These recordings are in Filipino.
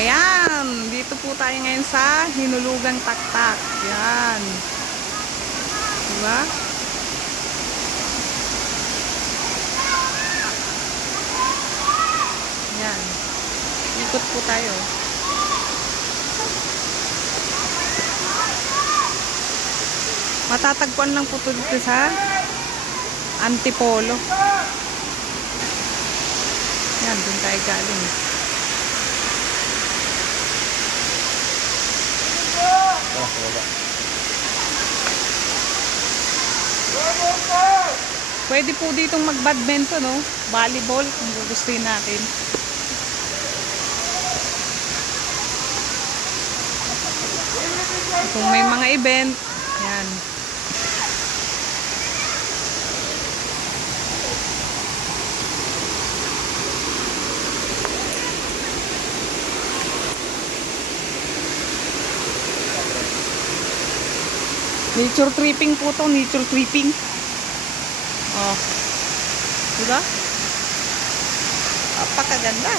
Ayan, dito po tayo ngayon sa Hinulugang Taktak. Yan. Diba? Yan. Ikot po tayo. Matatagpuan lang po ito dito sa Antipolo. Yan, dun tayo galing. Pwede po ditong mag-badminton, no? Volleyball, kung gugustuhin natin. Kung may mga event, yan. Nature tripping po to, nature tripping. Oh. Diba? Apakaganda.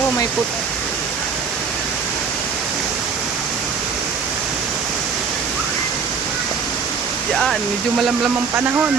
Oh, may put. Yan, medyo malamlam ang panahon.